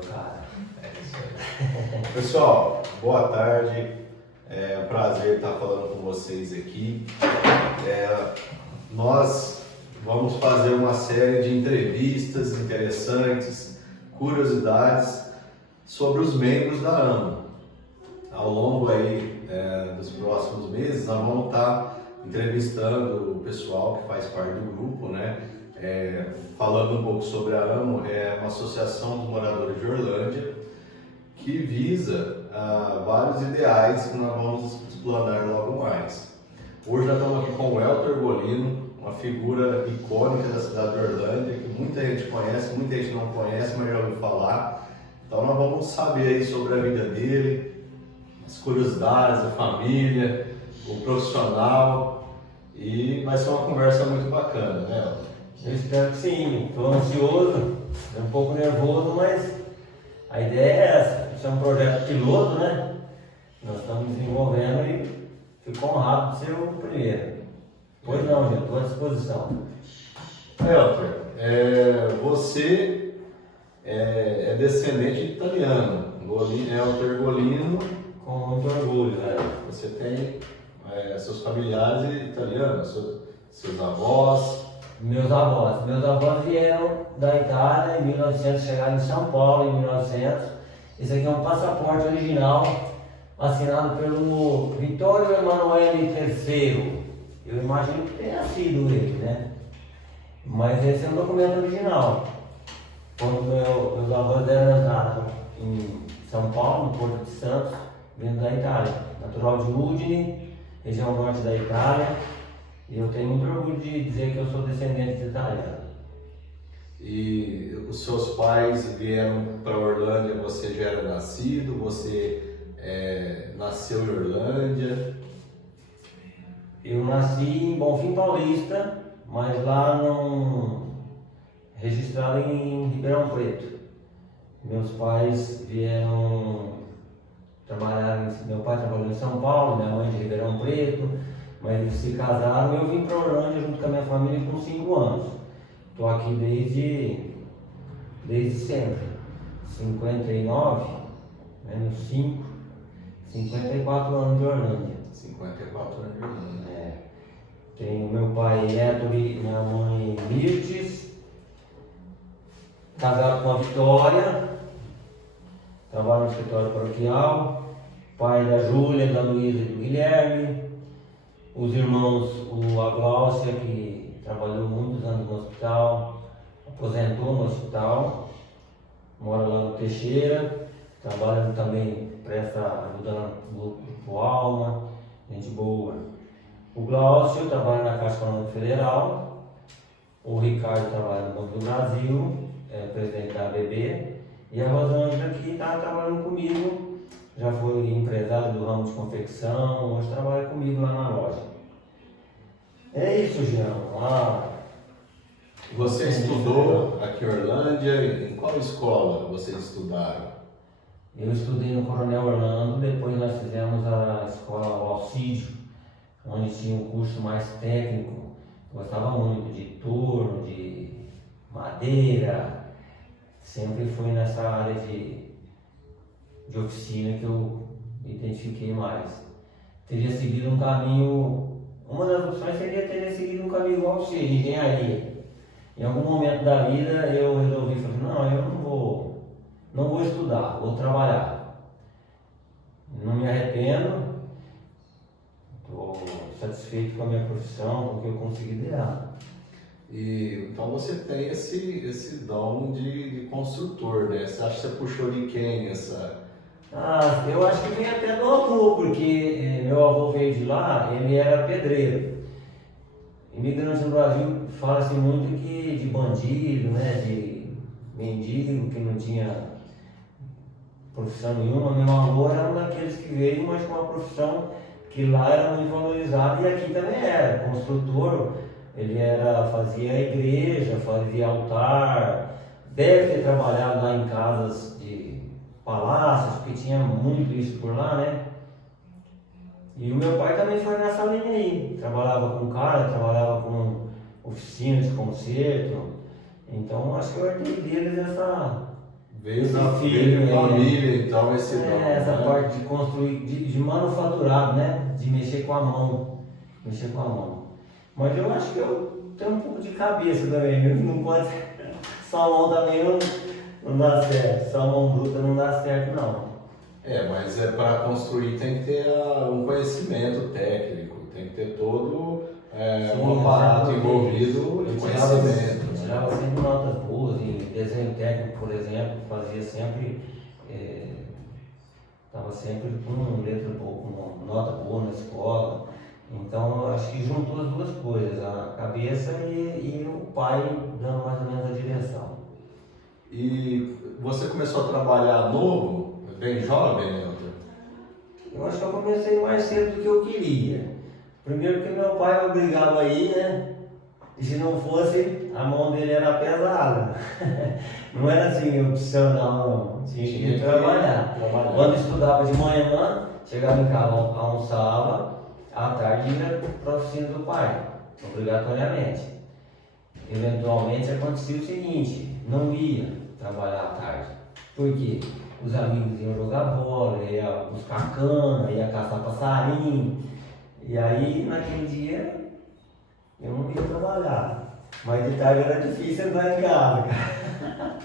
cara. É isso aí. Pessoal, boa tarde. É um prazer estar falando com vocês aqui. Nós vamos fazer uma série de entrevistas interessantes, curiosidades sobre os membros da AMO. Ao longo aí dos próximos meses, nós vamos estar entrevistando o pessoal que faz parte do grupo, né? Falando um pouco sobre a AMO, é uma associação dos moradores de Orlândia que visa vários ideais que nós vamos explanar logo mais. Hoje nós estamos aqui com o Elton Ergolino, uma figura icônica da cidade de Orlândia, que muita gente conhece, muita gente não conhece, mas já ouviu falar. Então nós vamos saber aí sobre a vida dele, as curiosidades, a família, o profissional, e vai ser uma conversa muito bacana, né, Elton? Eu espero que sim, estou ansioso, um pouco nervoso, mas a ideia é essa. Isso é um projeto piloto, né? Nós estamos desenvolvendo e fico honrado de ser o primeiro. Pois não, gente, estou à disposição. Elton, você é descendente de italiano, Elton Ergolino. Com muito orgulho, né? Você tem seus familiares italianos, seus avós. Meus avós vieram da Itália em 1900, chegaram em São Paulo em 1900. Esse aqui é um passaporte original, assinado pelo Vittorio Emanuele III. Eu imagino que tenha sido ele, né? Mas esse é um documento original. Quando meus avós deram entrada em São Paulo, no Porto de Santos, vindo da Itália. Natural de Udine, região norte da Itália. E eu tenho muito orgulho de dizer que eu sou descendente de italiano. E os seus pais vieram para Orlândia, você já era nascido, você nasceu em Orlândia? Eu nasci em Bonfim Paulista, mas lá registrado em Ribeirão Preto. Meus pais vieram trabalhar, meu pai trabalhou em São Paulo, minha mãe de Ribeirão Preto. Mas eles se casaram e eu vim para Orlândia junto com a minha família com 5 anos. Estou aqui desde sempre. 59, menos 5, 54 anos de Orlândia. 54 anos de Orlândia. Tenho meu pai Héctor e minha mãe Mirtes, casado com a Vitória, trabalho no escritório paroquial, pai da Júlia, da Luísa e do Guilherme. Os irmãos, a Gláucia, que trabalhou muitos anos no hospital, aposentou no hospital, mora lá no Teixeira, trabalha também, presta ajuda no Grupo Alma, gente boa. O Gláucio trabalha na Caixa Econômica Federal, o Ricardo trabalha no Banco do Brasil, é presidente da ABB, e a Rosângela, que está trabalhando comigo, já foi empresário do ramo de confecção, hoje trabalha comigo lá na loja. É isso, Jean. Você estudou aqui em Orlândia? Em qual escola vocês estudaram? Eu estudei no Coronel Orlando, depois nós fizemos a escola Alcídio, onde tinha um curso mais técnico. Gostava muito de torno, de madeira, sempre fui nessa área de oficina que eu me identifiquei mais. Teria seguido um caminho, uma das opções seria ter seguido um caminho igual ao seu, de engenharia. Em algum momento da vida eu resolvi, falei, não, eu não vou estudar, vou trabalhar. Não me arrependo, estou satisfeito com a minha profissão, com o que eu consegui liderar. Então você tem esse dom de construtor, né? Você acha que você puxou de quem essa... Eu acho que vem até do avô, porque meu avô veio de lá, ele era pedreiro. Imigrante no Brasil fala-se muito que de bandido, né, de mendigo, que não tinha profissão nenhuma. Meu avô era um daqueles que veio, mas com uma profissão que lá era muito valorizada e aqui também era. Construtor, ele fazia a igreja, fazia altar, deve ter trabalhado lá em casas de palácios, porque tinha muito isso por lá, né? E o meu pai também foi nessa linha aí, trabalhava com cara, trabalhava com oficina de concerto, então acho que eu herdei deles Veio esse na filho, família, então, esse dom. essa né? parte de construir, de manufaturado, né? De mexer com a mão. Mexer com a mão. Mas eu acho que eu tenho um pouco de cabeça também, viu? Não pode. Só a mão também não dá certo. Só a mão bruta não dá certo, não. Mas para construir tem que ter um conhecimento técnico, tem que ter todo um aparato envolvido de conhecimento. Eu tirava sempre notas boas em desenho técnico, por exemplo, fazia sempre. Estava sempre com letra boa, com nota boa na escola. Então eu acho que juntou as duas coisas, a cabeça e o pai dando mais ou menos a direção. E você começou a trabalhar novo, bem jovem, né? Eu acho que eu comecei mais cedo do que eu queria. Primeiro que meu pai me obrigava a ir, né? E se não fosse, a mão dele era pesada. Não era assim opcional, não. Tinha que trabalhar. Quando estudava de manhã, chegava em casa, almoçava, à tarde ia para a oficina do pai, obrigatoriamente. Eventualmente acontecia o seguinte, não ia trabalhar à tarde. Por quê? Os amigos iam jogar bola, ia buscar cana, ia caçar passarinho. E aí, naquele dia, eu não ia trabalhar. Mas de tarde era difícil entrar em casa, cara.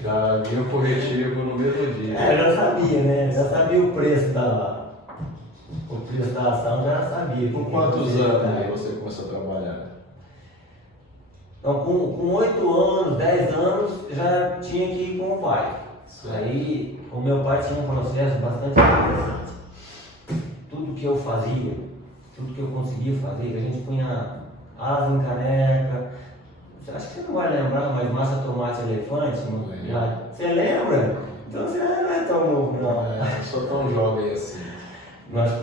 Já vinha o corretivo no mesmo dia. Eu já sabia, né? Já sabia o preço da ação, já sabia. Por quantos anos aí você começou a trabalhar? Então, com 8 anos, 10 anos, já tinha que ir com o pai. Certo. Aí, o meu pai tinha um processo bastante interessante. Tudo que eu fazia, tudo que eu conseguia fazer, a gente punha asa em caneca. Acho que você não vai lembrar, mas massa, tomate, elefante. Você lembra? Então você não é tão novo, não. Não sou tão jovem assim.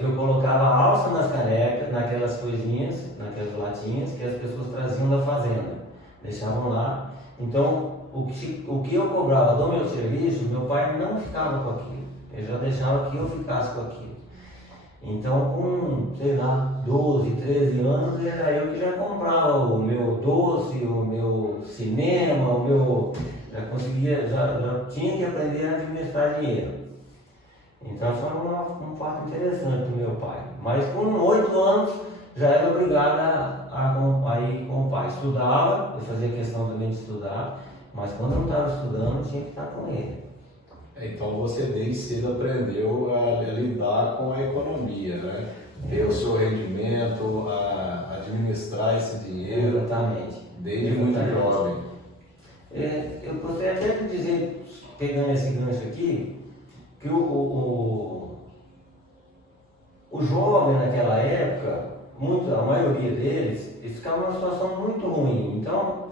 Eu colocava alça nas canecas, naquelas coisinhas, naquelas latinhas que as pessoas traziam da fazenda. Deixavam lá. Então, o que eu cobrava do meu serviço, meu pai não ficava com aquilo. Ele já deixava que eu ficasse com aquilo. Então, com, sei lá, 12, 13 anos, era eu que já comprava o meu doce, o meu cinema, já conseguia, já tinha que aprender a administrar dinheiro. Então, foi um fato interessante do meu pai. Mas com 8 anos, já era obrigado a ir com o pai. Estudava, eu fazia questão também de estudar, mas quando eu não estava estudando, eu tinha que estar com ele. Então você desde cedo aprendeu a lidar com a economia, né? Ter o seu rendimento, a administrar esse dinheiro. Exatamente. Desde muito jovem. Eu gostaria até de dizer, pegando esse gancho aqui, que o jovem naquela época, a maioria deles, eles ficavam numa situação muito ruim. Então,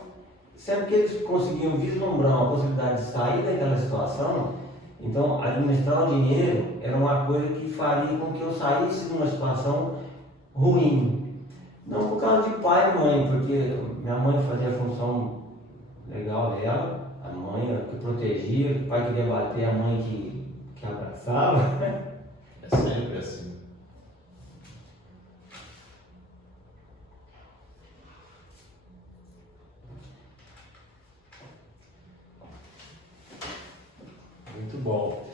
sempre que eles conseguiam vislumbrar uma possibilidade de sair daquela situação, então administrar o dinheiro era uma coisa que faria com que eu saísse de uma situação ruim. Não por causa de pai e mãe, porque minha mãe fazia a função legal dela, a mãe que protegia, o pai que debatia, a mãe que abraçava. É sempre assim. Muito bom.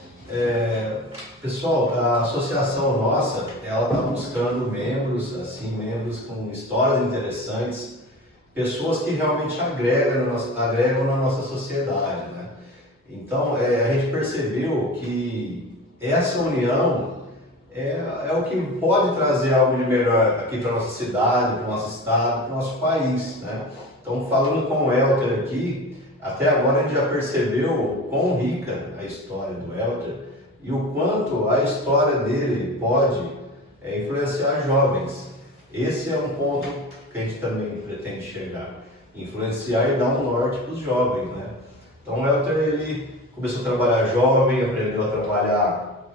Pessoal, a associação nossa, ela está buscando membros, assim, membros com histórias interessantes, pessoas que realmente agregam na nossa sociedade, né? Então, a gente percebeu que essa união é o que pode trazer algo de melhor aqui para nossa cidade, para o nosso estado, para o nosso país, né? Então, falando com o Elter aqui, até agora a gente já percebeu quão rica a história do Elter e o quanto a história dele pode influenciar jovens. Esse é um ponto que a gente também pretende chegar, influenciar e dar um norte para os jovens, né? Então o Elter, ele começou a trabalhar jovem, aprendeu a trabalhar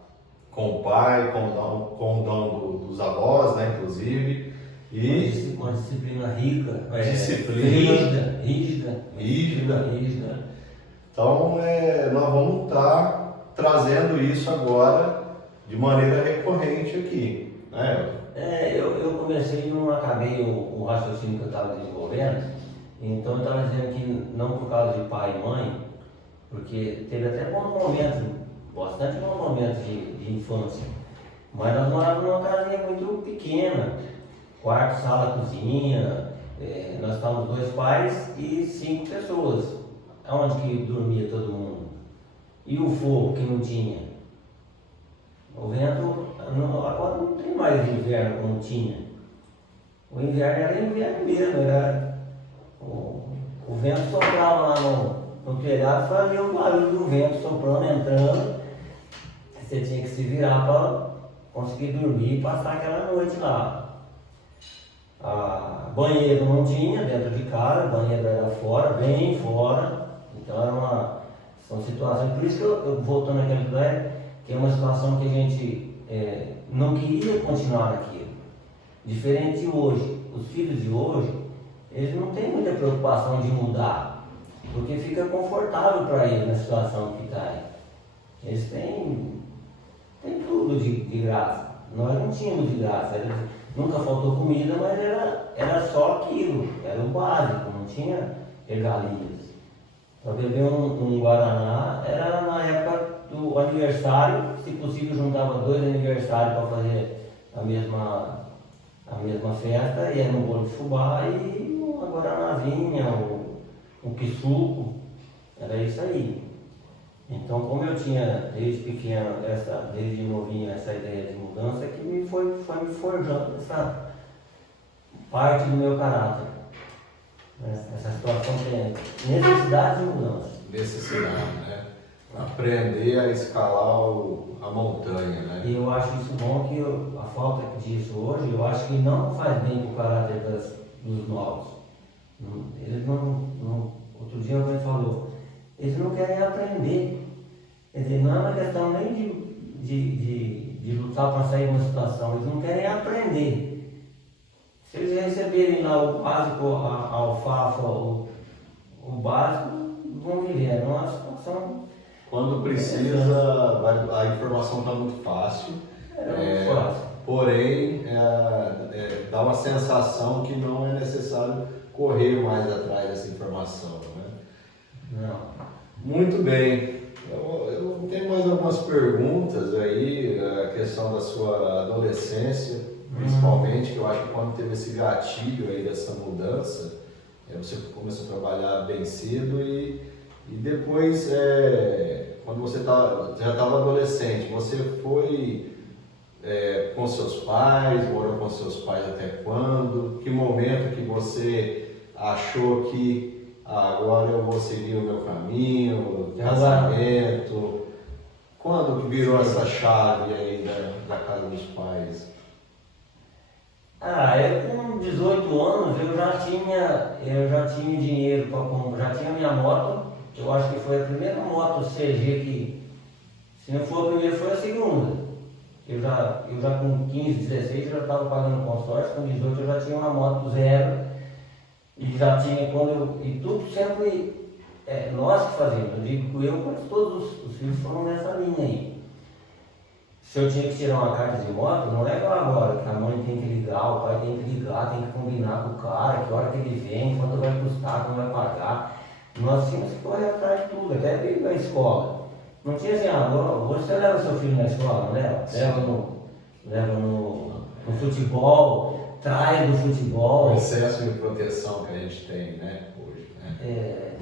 com o pai, com o dom dos avós, né, inclusive. E uma disciplina rica, rígida. rígida. Então, nós vamos estar trazendo isso agora de maneira recorrente aqui, né? Eu comecei e não acabei o raciocínio que eu estava desenvolvendo, então eu estava dizendo que não por causa de pai e mãe, porque teve até bons momentos, bastante bons momentos de infância. Mas nós morávamos numa casinha muito pequena, quarto, sala, cozinha, nós estávamos 2 pais e 5 pessoas. Onde que dormia todo mundo? E o fogo que não tinha? O vento, agora não tem mais inverno como tinha. O inverno era inverno mesmo, o vento soprava lá no telhado, fazia o barulho do vento soprando, entrando. Você tinha que se virar para conseguir dormir e passar aquela noite lá. Banheiro não tinha dentro de casa, banheiro era fora, bem fora. Então são situações, por isso que eu voltando àquele lugar, que é uma situação que a gente não queria continuar naquilo. Diferente de hoje, os filhos de hoje, eles não têm muita preocupação de mudar, porque fica confortável para eles na situação que está aí. Eles têm tudo de graça. Nós não tínhamos de graça, nunca faltou comida, mas era só aquilo, era o básico, não tinha regalias. Para beber um Guaraná era na época do aniversário, se possível juntava 2 aniversários para fazer a mesma festa, e era um bolo de fubá e uma guaranazinha, um quisuco, era isso aí. Então, como eu tinha desde pequeno, desde novinho, essa ideia de mudança, que foi me forjando essa parte do meu caráter. Essa situação tem necessidade de mudança. Necessidade, né? Aprender a escalar a montanha, né? E eu acho isso bom, que a falta disso hoje, eu acho que não faz bem para o caráter dos novos. Eles não. Outro dia alguém falou, eles não querem aprender. Quer dizer, não é uma questão nem de lutar para sair de uma situação, eles não querem aprender. Se eles receberem lá o básico, a alfafa, o básico, vão viver. É uma situação. Quando precisa, a informação está muito fácil. Muito fácil. Porém, dá uma sensação que não é necessário correr mais atrás dessa informação, né? Não. Muito bem. Eu tenho mais algumas perguntas aí, a questão da sua adolescência, principalmente, que eu acho que quando teve esse gatilho aí dessa mudança, você começou a trabalhar bem cedo e depois, quando você já estava adolescente, você foi com seus pais, morou com seus pais até quando? Que momento que você achou que agora eu vou seguir o meu caminho, casamento? Quando que virou essa chave aí da casa dos pais? Eu com 18 anos eu já tinha dinheiro para comprar, já tinha minha moto. Eu acho que foi a primeira moto CG que, se não for a primeira, foi a segunda. Eu já com 15, 16 eu já estava pagando consórcio, com 18 eu já tinha uma moto zero. E já tinha e tudo sempre nós que fazíamos, eu digo eu, mas todos os filhos foram nessa linha aí. Se eu tinha que tirar uma carta de moto, não é igual agora, que a mãe tem que ligar, o pai tem que ligar, tem que combinar com o cara, que hora que ele vem, quanto vai custar, como vai pagar. Nós tínhamos que correr atrás de tudo, até vir na escola. Não tinha assim, você leva seu filho na escola, não leva? Leva no futebol, traz do futebol. O excesso de proteção que a gente tem, né, hoje, né?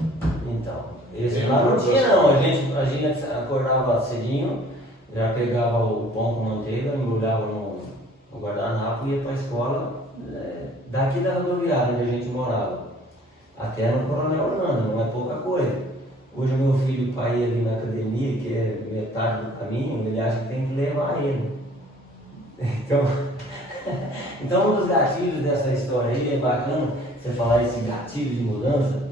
Então, esse lá não tinha não, a gente acordava cedinho, já pegava o pão com manteiga, embrulhava no guardanapo e ia para a escola, daqui da rodoviária onde a gente morava, até no Coronel Orlando, não é pouca coisa. Hoje o meu filho, para ir ali na academia, que é metade do caminho, ele acha que tem que levar ele. Então um dos gatilhos dessa história aí, é bacana você falar esse gatilho de mudança.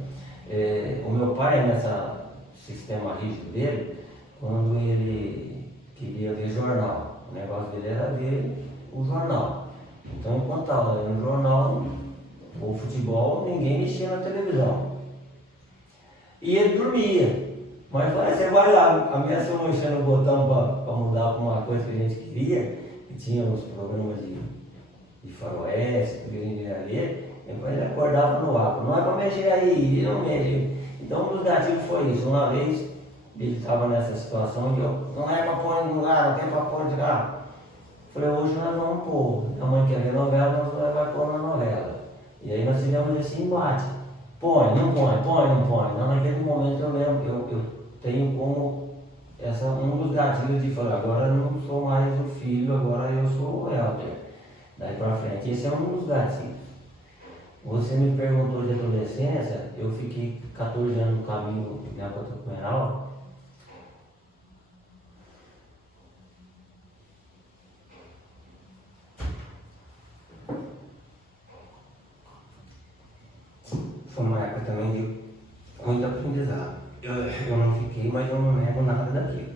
O meu pai, nessa sistema rígido dele, quando ele queria ver jornal, o negócio dele era ver o jornal. Então, enquanto estava lendo o jornal, o futebol, ninguém mexia na televisão. E ele dormia. Mas você vai lá, ameaçou mexendo o botão para mudar para uma coisa que a gente queria, que tinha os programas de faroeste, que a gente ia ler, depois ele acordava no vácuo. Não é para mexer aí, ele não mexe. Então, um dos gatilhos foi isso. Uma vez, ele estava nessa situação e eu, não é para pôr em lugar, não tem para pôr em lugar. Falei, hoje nós vamos pôr. A mãe quer ver novela, nós vai pôr na novela. E aí nós fizemos esse embate. Põe, não põe, põe, não põe. Não, naquele momento eu lembro, eu tenho como um dos gatilhos de falar, agora eu não sou mais o filho, agora eu sou o Helder. Daí pra frente, esse é um dos gatilhos. Você me perguntou de adolescência, eu fiquei 14 anos no caminho neocatecumenal. Foi uma época também de muito aprendizado. Eu não fiquei, mas eu não nego nada daquilo.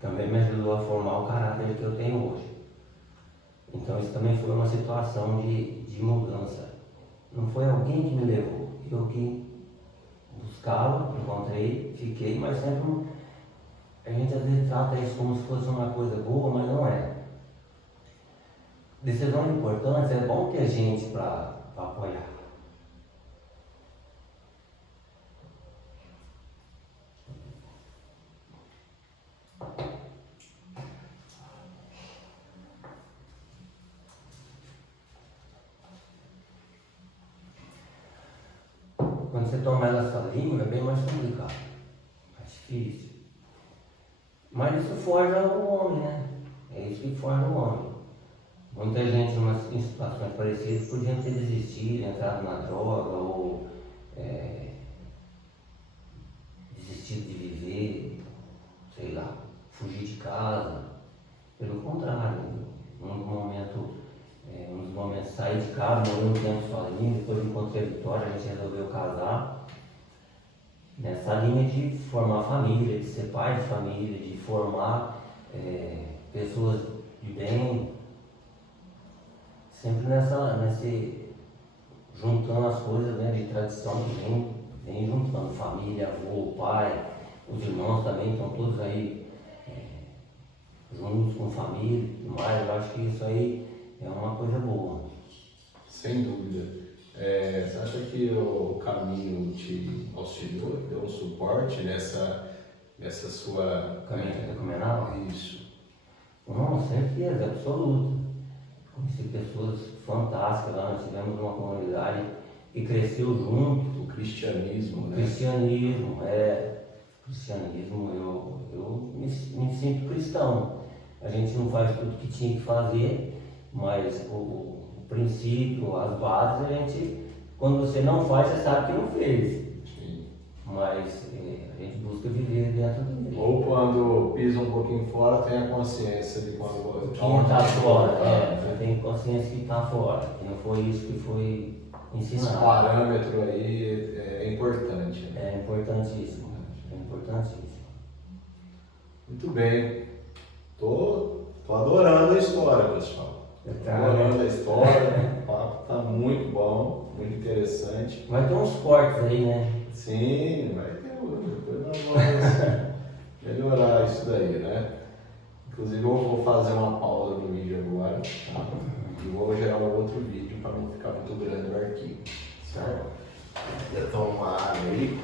Também me ajudou a formar o caráter que eu tenho hoje. Então isso também foi uma situação de mudança. Não foi alguém que me levou, eu que buscava, encontrei, fiquei, mas sempre a gente às vezes trata isso como se fosse uma coisa boa, mas não é. Decisões importantes, é bom ter gente para apoiar. Quando você toma ela sozinho é bem mais complicado, mais difícil. Mas isso forja o homem, né? É isso que forja o homem. Muita gente em situações parecidas podia ter desistido, entrado na droga ou desistido de viver, sei lá, fugir de casa. Pelo contrário, um dos momentos saí de casa, morei um tempo sozinho, depois encontrei a Vitória, a gente resolveu casar. Nessa linha de formar família, de ser pai de família, de formar pessoas de bem, sempre juntando as coisas, né, de tradição que vem juntando, família, avô, pai, os irmãos também estão todos aí juntos com família e tudo mais. Eu acho que isso aí é uma coisa boa. Sem dúvida. Você acha que o caminho te auxiliou, deu um suporte nessa sua... Caminho catecumenal? Isso. Não, certeza, absoluta. Conheci pessoas fantásticas lá, nós tivemos uma comunidade que cresceu junto. O cristianismo, né? Cristianismo, eu me sinto cristão. A gente não faz tudo que tinha que fazer, mas o princípio, as bases, a gente, quando você não faz, você sabe que não fez. Sim. Mas a gente busca viver dentro dele. Ou quando pisa um pouquinho fora, tem a consciência de quando Quem está fora, você tem consciência que está fora, que não foi isso que foi ensinado. Esse parâmetro aí é importante. Né? É importantíssimo, é importantíssimo. Muito bem. Tô adorando a história, pessoal. Adorando a história, o papo tá muito bom, muito interessante. Vai ter uns cortes aí, né? Sim, vai ter. Depois nós vamos melhorar isso daí, né? Inclusive eu vou fazer uma pausa no vídeo agora, tá? E vou gerar um outro vídeo para não ficar muito grande o arquivo. Certo? Já toma uma água aí.